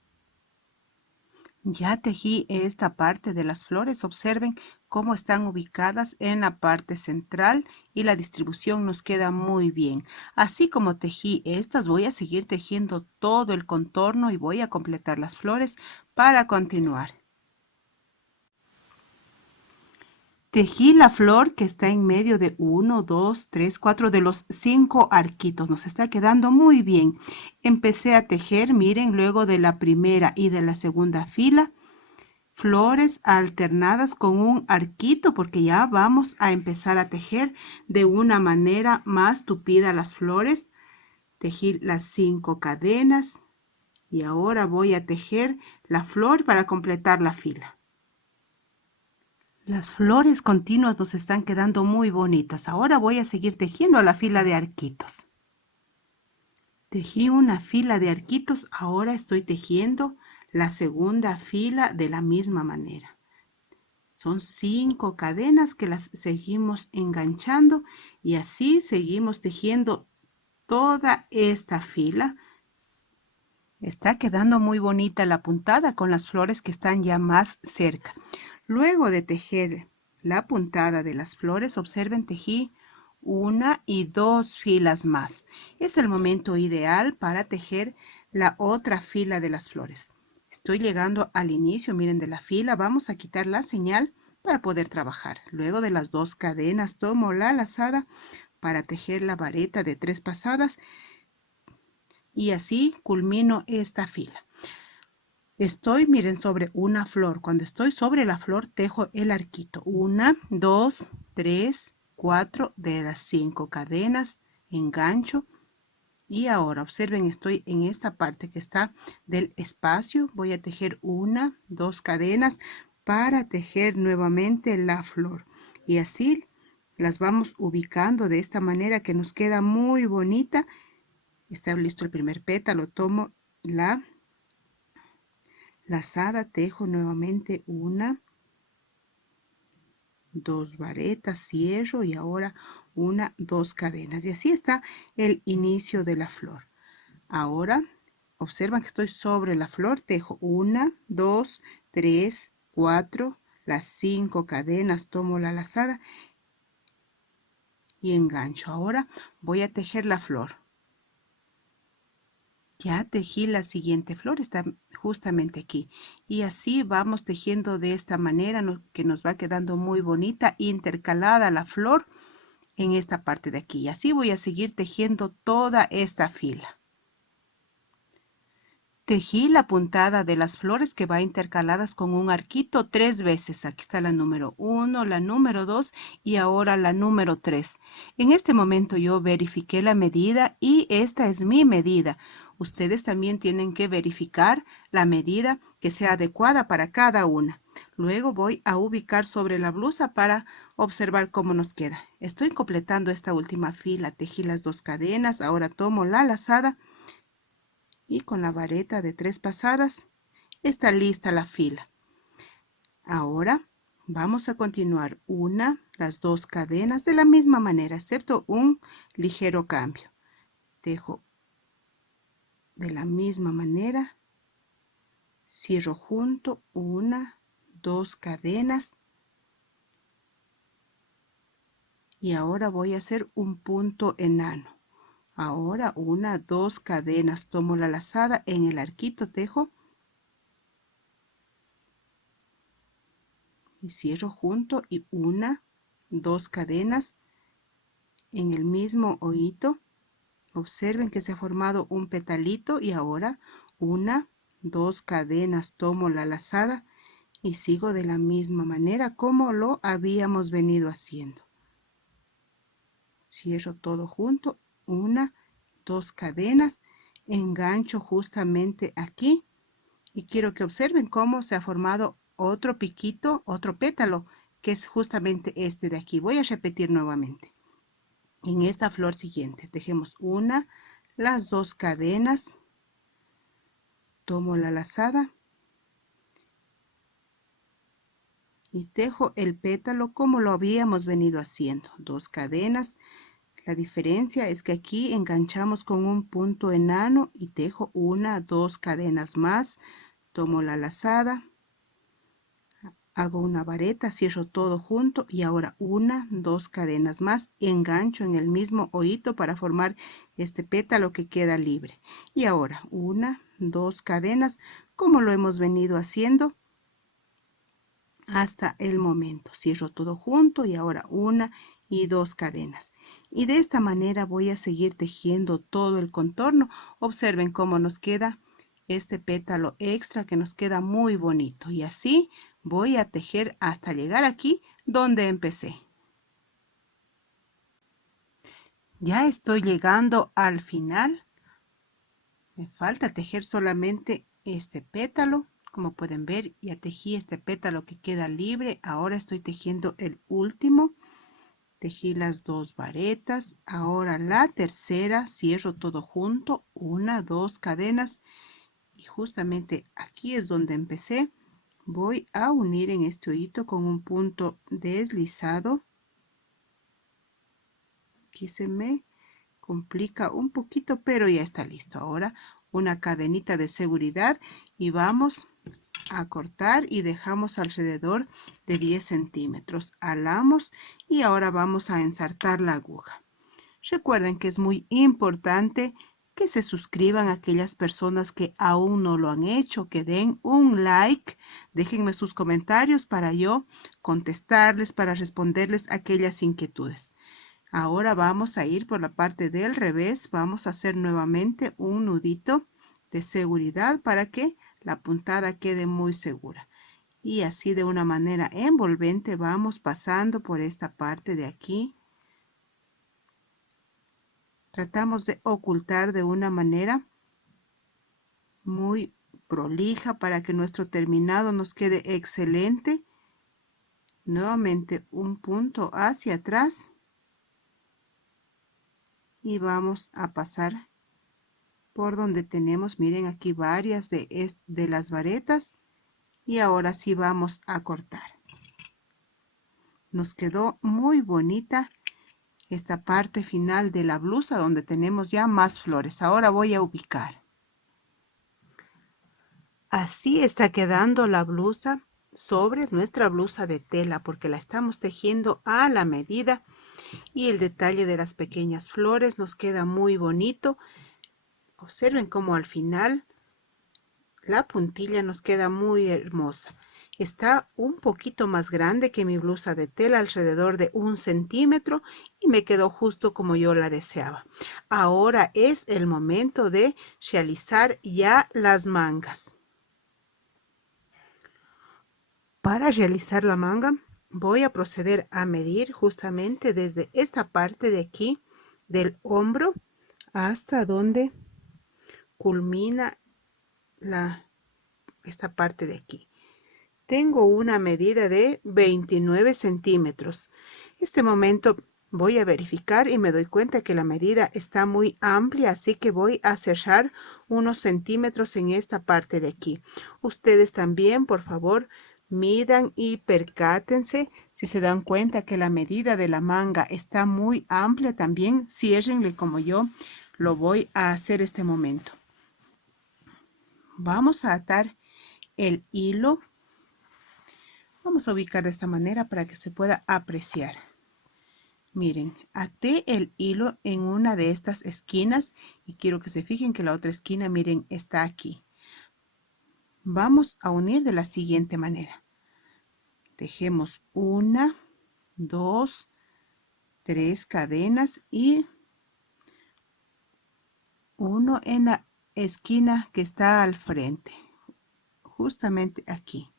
Ya tejí esta parte de las flores, observen cómo están ubicadas en la parte central y la distribución nos queda muy bien. Así como tejí estas, voy a seguir tejiendo todo el contorno y voy a completar las flores para continuar. Tejí la flor que está en medio de 1, 2, 3, 4 de los 5 arquitos. Nos está quedando muy bien. Empecé a tejer, miren, luego de la primera y de la segunda fila, flores alternadas con un arquito porque ya vamos a empezar a tejer de una manera más tupida las flores. Tejí las 5 cadenas y ahora voy a tejer la flor para completar la fila. Las flores continuas nos están quedando muy bonitas. Ahora voy a seguir tejiendo la fila de arquitos. Tejí una fila de arquitos, ahora estoy tejiendo la segunda fila de la misma manera. Son 5 cadenas que las seguimos enganchando y así seguimos tejiendo toda esta fila. Está quedando muy bonita la puntada con las flores que están ya más cerca. Luego de tejer la puntada de las flores, observen, tejí una y dos filas más. Es el momento ideal para tejer la otra fila de las flores. Estoy llegando al inicio, miren, de la fila. Vamos a quitar la señal para poder trabajar. Luego de las 2 cadenas tomo la lazada para tejer la vareta de 3 pasadas y así culmino esta fila. Estoy, miren, sobre una flor. Cuando estoy sobre la flor, tejo el arquito. 1, 2, 3, 4 de las 5 cadenas, engancho. Y ahora, observen, estoy en esta parte que está del espacio. Voy a tejer 1, 2 cadenas para tejer nuevamente la flor. Y así las vamos ubicando de esta manera que nos queda muy bonita. Está listo el primer pétalo. Tomo la lazada, tejo nuevamente 1, 2 varetas, cierro y ahora 1, 2 cadenas. Y así está el inicio de la flor. Ahora observan que estoy sobre la flor, tejo 1, 2, 3, 4, las 5 cadenas, tomo la lazada y engancho. Ahora voy a tejer la flor. Ya tejí la siguiente flor, está justamente aquí. Y así vamos tejiendo de esta manera que nos va quedando muy bonita, intercalada la flor en esta parte de aquí. Y así voy a seguir tejiendo toda esta fila. Tejí la puntada de las flores que va intercaladas con un arquito 3 veces. Aquí está la número 1, la número 2 y ahora la número 3. En este momento yo verifiqué la medida y esta es mi medida. Ustedes también tienen que verificar la medida que sea adecuada para cada una. Luego voy a ubicar sobre la blusa para observar cómo nos queda. Estoy completando esta última fila. Tejí las 2 cadenas. Ahora tomo la lazada y con la vareta de 3 pasadas está lista la fila. Ahora vamos a continuar las 2 cadenas de la misma manera, excepto un ligero cambio. Tejo de la misma manera, cierro junto 1, 2 cadenas y ahora voy a hacer un punto enano. Ahora 1, 2 cadenas, tomo la lazada, en el arquito tejo y cierro junto y 1, 2 cadenas en el mismo hoyito. Observen que se ha formado un petalito y ahora 1, 2 cadenas, tomo la lazada y sigo de la misma manera como lo habíamos venido haciendo. Cierro todo junto, 1, 2 cadenas, engancho justamente aquí y quiero que observen cómo se ha formado otro piquito, otro pétalo, que es justamente este de aquí. Voy a repetir nuevamente. En esta flor siguiente tejemos las 2 cadenas, tomo la lazada y tejo el pétalo como lo habíamos venido haciendo. 2 cadenas. La diferencia es que aquí enganchamos con un punto enano y tejo 1, 2 cadenas más, tomo la lazada, hago una vareta, cierro todo junto y ahora 1, 2 cadenas más, engancho en el mismo hoyito para formar este pétalo que queda libre. Y ahora 1, 2 cadenas, como lo hemos venido haciendo hasta el momento. Cierro todo junto y ahora 1 y 2 cadenas. Y de esta manera voy a seguir tejiendo todo el contorno. Observen cómo nos queda este pétalo extra que nos queda muy bonito. Y así voy a tejer hasta llegar aquí donde empecé. Ya estoy llegando al final. Me falta tejer solamente este pétalo. Como pueden ver, ya tejí este pétalo que queda libre. Ahora estoy tejiendo el último. Tejí las 2 varetas. Ahora la tercera, cierro todo junto. 1, 2 cadenas. Y justamente aquí es donde empecé. Voy a unir en este hoyito con un punto deslizado. Aquí se me complica un poquito, pero ya está listo. Ahora una cadenita de seguridad y vamos a cortar y dejamos alrededor de 10 centímetros. Alamos y ahora vamos a ensartar la aguja. Recuerden que es muy importante que se suscriban a aquellas personas que aún no lo han hecho, que den un like, déjenme sus comentarios para yo contestarles, para responderles aquellas inquietudes. Ahora vamos a ir por la parte del revés, vamos a hacer nuevamente un nudito de seguridad para que la puntada quede muy segura. Y así de una manera envolvente vamos pasando por esta parte de aquí. Tratamos de ocultar de una manera muy prolija para que nuestro terminado nos quede excelente. Nuevamente un punto hacia atrás y vamos a pasar por donde tenemos, miren aquí varias de las varetas y ahora sí vamos a cortar. Nos quedó muy bonita esta parte final de la blusa donde tenemos ya más flores. Ahora voy a ubicar. Así está quedando la blusa sobre nuestra blusa de tela porque la estamos tejiendo a la medida y el detalle de las pequeñas flores nos queda muy bonito. Observen cómo al final la puntilla nos queda muy hermosa. Está un poquito más grande que mi blusa de tela, alrededor de 1 centímetro, y me quedó justo como yo la deseaba. Ahora es el momento de realizar ya las mangas. Para realizar la manga voy a proceder a medir justamente desde esta parte de aquí del hombro hasta donde culmina esta parte de aquí. Tengo una medida de 29 centímetros. Este momento voy a verificar y me doy cuenta que la medida está muy amplia, así que voy a cerrar unos centímetros en esta parte de aquí. Ustedes también, por favor, midan y percátense. Si se dan cuenta que la medida de la manga está muy amplia, también ciérrenle como yo lo voy a hacer este momento. Vamos a atar el hilo. Vamos a ubicar de esta manera para que se pueda apreciar. Miren, até el hilo en una de estas esquinas y quiero que se fijen que la otra esquina, miren, está aquí. Vamos a unir de la siguiente manera. Tejemos 1, 2, 3 cadenas y 1 en la esquina que está al frente, justamente aquí.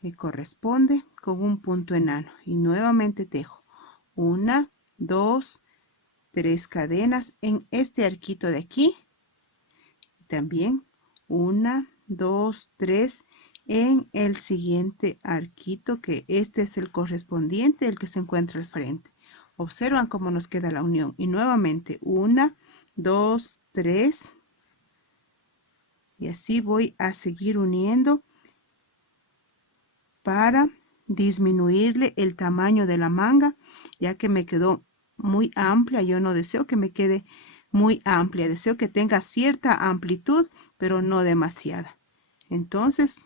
Me corresponde con un punto enano y nuevamente tejo 1, 2, 3 cadenas en este arquito de aquí. También 1, 2, 3 en el siguiente arquito, que este es el correspondiente, el que se encuentra al frente. Observan cómo nos queda la unión. Y nuevamente 1, 2, 3. Y así voy a seguir uniendo para disminuirle el tamaño de la manga, ya que me quedó muy amplia. Yo no deseo que me quede muy amplia, deseo que tenga cierta amplitud, pero no demasiada. Entonces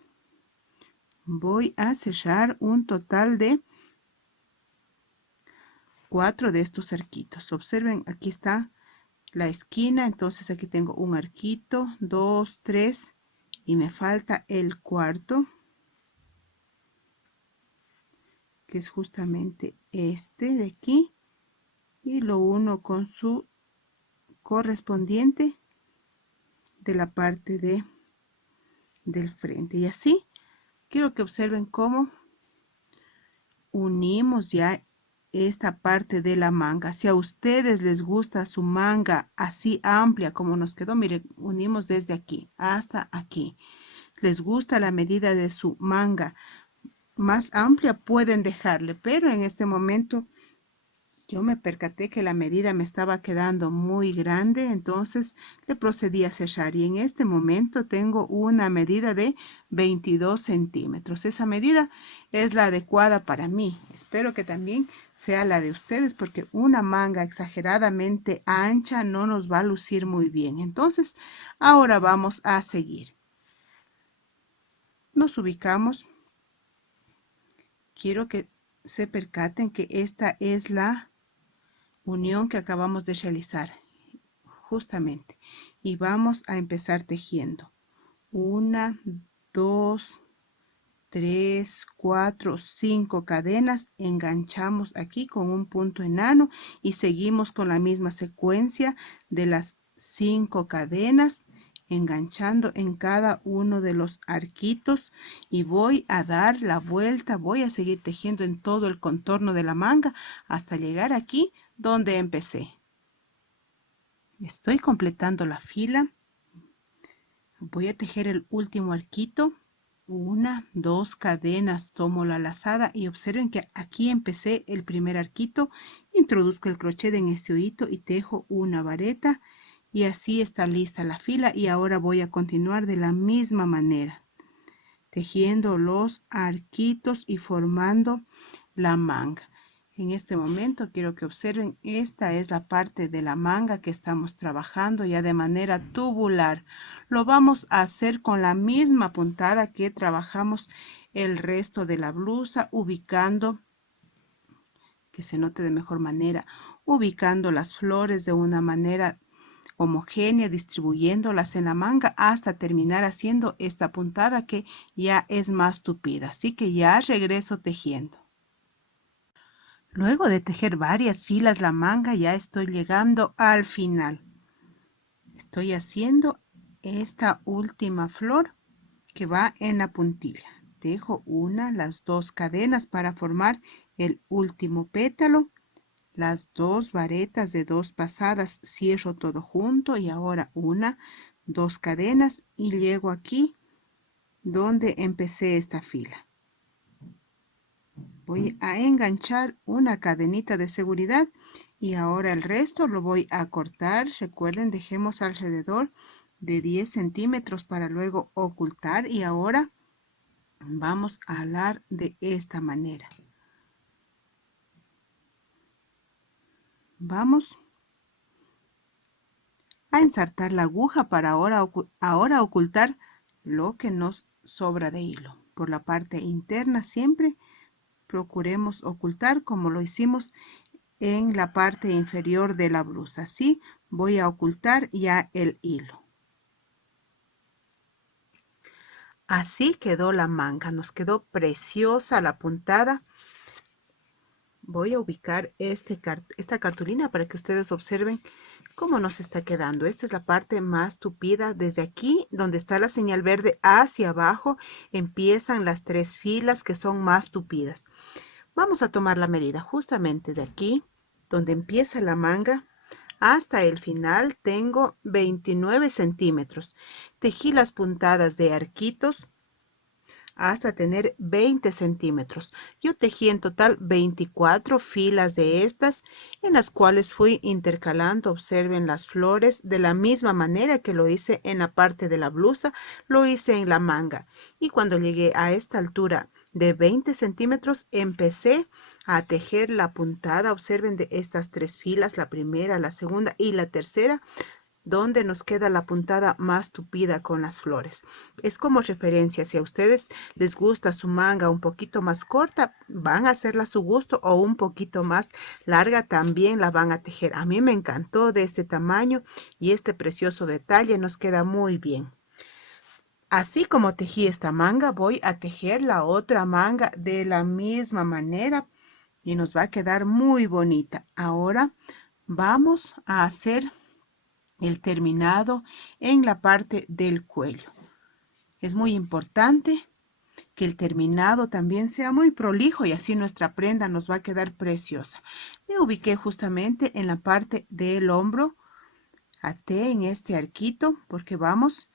voy a cerrar un total de 4 de estos arquitos. Observen, aquí está la esquina, entonces aquí tengo un arquito, 2, 3 y me falta el cuarto, que es justamente este de aquí, y lo uno con su correspondiente de la parte del frente. Y así quiero que observen cómo unimos ya esta parte de la manga. Si a ustedes les gusta su manga así amplia como nos quedó, miren, unimos desde aquí hasta aquí. Les gusta la medida de su manga más amplia, pueden dejarle, pero en este momento Yo me percaté que la medida me estaba quedando muy grande, entonces le procedí a cerrar y en este momento tengo una medida de 22 centímetros. Esa medida es la adecuada para mí. Espero que también sea la de ustedes porque una manga exageradamente ancha no nos va a lucir muy bien. Entonces, ahora vamos a seguir. Nos ubicamos. Quiero que se percaten que esta es la unión que acabamos de realizar justamente y vamos a empezar tejiendo 1, 2, 3, 4, 5 cadenas, enganchamos aquí con un punto enano y seguimos con la misma secuencia de las 5 cadenas, enganchando en cada uno de los arquitos y voy a dar la vuelta, voy a seguir tejiendo en todo el contorno de la manga hasta llegar aquí donde empecé. Estoy completando la fila. Voy a tejer el último arquito. 1, 2 cadenas, tomo la lazada y observen que aquí empecé el primer arquito. Introduzco el crochet en este hoyito y tejo una vareta. Y así está lista la fila y ahora voy a continuar de la misma manera, tejiendo los arquitos y formando la manga. En este momento quiero que observen, esta es la parte de la manga que estamos trabajando ya de manera tubular. Lo vamos a hacer con la misma puntada que trabajamos el resto de la blusa, ubicando, que se note de mejor manera, ubicando las flores de una manera homogénea, distribuyéndolas en la manga hasta terminar haciendo esta puntada que ya es más tupida. Así que ya regreso tejiendo. Luego de tejer varias filas la manga ya estoy llegando al final. Estoy haciendo esta última flor que va en la puntilla. Tejo las 2 cadenas para formar el último pétalo. Las 2 varetas de 2 pasadas, cierro todo junto y ahora 1, 2 cadenas y llego aquí donde empecé esta fila. Voy a enganchar una cadenita de seguridad y ahora el resto lo voy a cortar. Recuerden, dejemos alrededor de 10 centímetros para luego ocultar y ahora vamos a alar de esta manera. Vamos a ensartar la aguja para ahora ocultar lo que nos sobra de hilo. Por la parte interna siempre procuremos ocultar como lo hicimos en la parte inferior de la blusa. Así voy a ocultar ya el hilo. Así quedó la manga, nos quedó preciosa la puntada. Voy a ubicar esta cartulina para que ustedes observen cómo nos está quedando. Esta es la parte más tupida. Desde aquí, donde está la señal verde, hacia abajo, empiezan las 3 filas que son más tupidas. Vamos a tomar la medida justamente de aquí, donde empieza la manga, hasta el final tengo 29 centímetros. Tejí las puntadas de arquitos hasta tener 20 centímetros. Yo tejí en total 24 filas de estas, en las cuales fui intercalando, observen las flores, de la misma manera que lo hice en la parte de la blusa, lo hice en la manga. Y cuando llegué a esta altura de 20 centímetros, empecé a tejer la puntada, observen de estas 3 filas, la primera, la segunda y la tercera, donde nos queda la puntada más tupida con las flores. Es como referencia, si a ustedes les gusta su manga un poquito más corta, van a hacerla a su gusto, o un poquito más larga también la van a tejer. A mí me encantó de este tamaño y este precioso detalle nos queda muy bien. Así como tejí esta manga, voy a tejer la otra manga de la misma manera y nos va a quedar muy bonita. Ahora vamos a hacer el terminado en la parte del cuello. Es muy importante que el terminado también sea muy prolijo y así nuestra prenda nos va a quedar preciosa. Me ubiqué justamente en la parte del hombro, até en este arquito porque vamos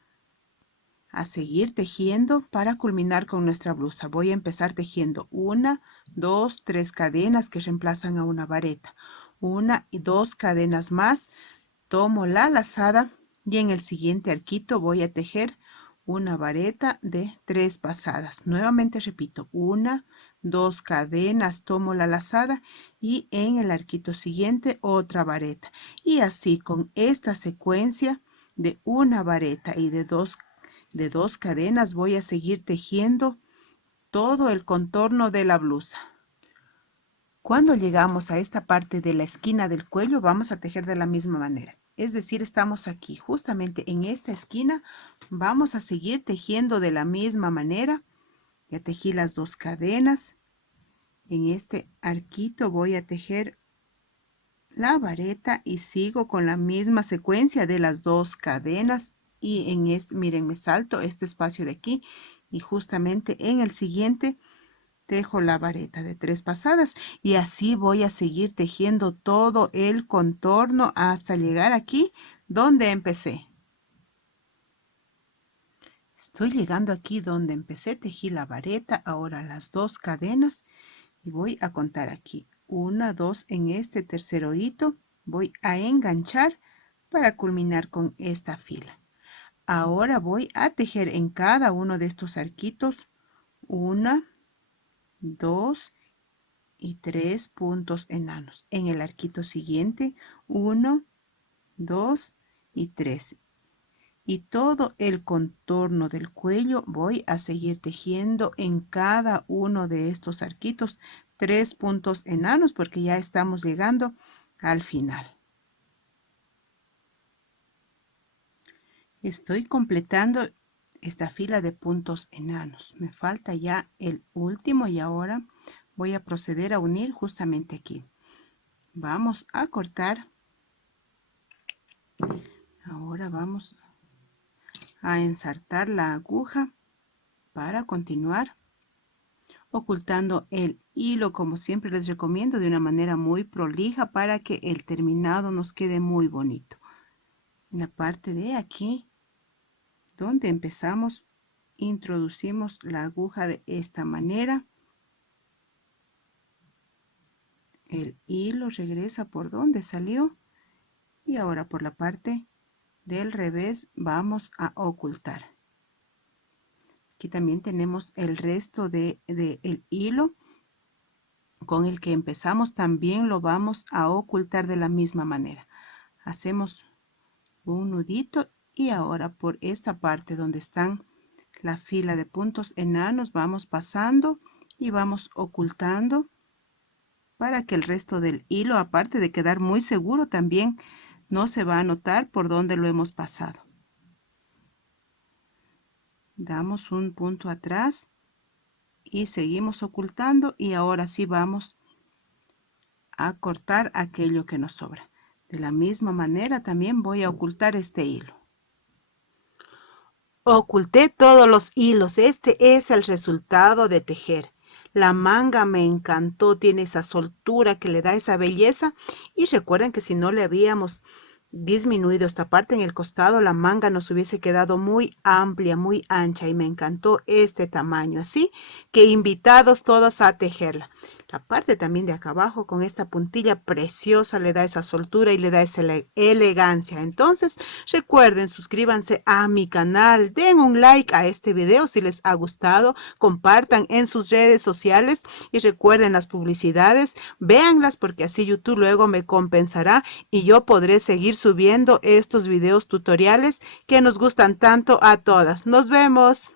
a seguir tejiendo para culminar con nuestra blusa. Voy a empezar tejiendo 1, 2, 3 cadenas que reemplazan a una vareta. una y dos cadenas más, tomo la lazada y en el siguiente arquito voy a tejer una vareta de 3 pasadas. Nuevamente repito, una, dos cadenas, tomo la lazada y en el arquito siguiente otra vareta. Y así con esta secuencia de una vareta y de dos cadenas voy a seguir tejiendo todo el contorno de la blusa. Cuando llegamos a esta parte de la esquina del cuello, vamos a tejer de la misma manera. Es decir, estamos aquí, justamente en esta esquina, vamos a seguir tejiendo de la misma manera. Ya tejí las 2 cadenas. En este arquito voy a tejer la vareta y sigo con la misma secuencia de las 2 cadenas. Y en este, miren, me salto este espacio de aquí y justamente en el siguiente tejo la vareta de 3 pasadas y así voy a seguir tejiendo todo el contorno hasta llegar aquí donde empecé. Estoy llegando aquí donde empecé, tejí la vareta, ahora las 2 cadenas y voy a contar aquí 1, 2 en este tercer hito, voy a enganchar para culminar con esta fila. Ahora voy a tejer en cada uno de estos arquitos 1, 2 y 3 puntos enanos. En el arquito siguiente 1, 2 y 3. Y todo el contorno del cuello voy a seguir tejiendo en cada uno de estos arquitos 3 puntos enanos porque ya estamos llegando al final. Estoy completando esta fila de puntos enanos. Me falta ya el último y ahora voy a proceder a unir justamente aquí. Vamos a cortar. Ahora vamos a ensartar la aguja para continuar ocultando el hilo, como siempre les recomiendo, de una manera muy prolija para que el terminado nos quede muy bonito. En la parte de aquí donde empezamos, introducimos la aguja de esta manera. El hilo regresa por donde salió y ahora por la parte del revés vamos a ocultar. Aquí también tenemos el resto del hilo con el que empezamos, también lo vamos a ocultar de la misma manera. Hacemos un nudito y ahora por esta parte donde están la fila de puntos enanos vamos pasando y vamos ocultando para que el resto del hilo, aparte de quedar muy seguro, también no se va a notar por donde lo hemos pasado. Damos un punto atrás y seguimos ocultando y ahora sí vamos a cortar aquello que nos sobra. De la misma manera también voy a ocultar este hilo. Oculté todos los hilos. Este es el resultado de tejer. La manga me encantó, tiene esa soltura que le da esa belleza. Y recuerden que si no le habíamos disminuido esta parte en el costado, la manga nos hubiese quedado muy amplia, muy ancha y me encantó este tamaño. Así que invitados todos a tejerla. La parte también de acá abajo con esta puntilla preciosa le da esa soltura y le da esa elegancia. Entonces recuerden, suscríbanse a mi canal, den un like a este video si les ha gustado, compartan en sus redes sociales y recuerden las publicidades, véanlas porque así YouTube luego me compensará y yo podré seguir subiendo estos videos tutoriales que nos gustan tanto a todas. Nos vemos.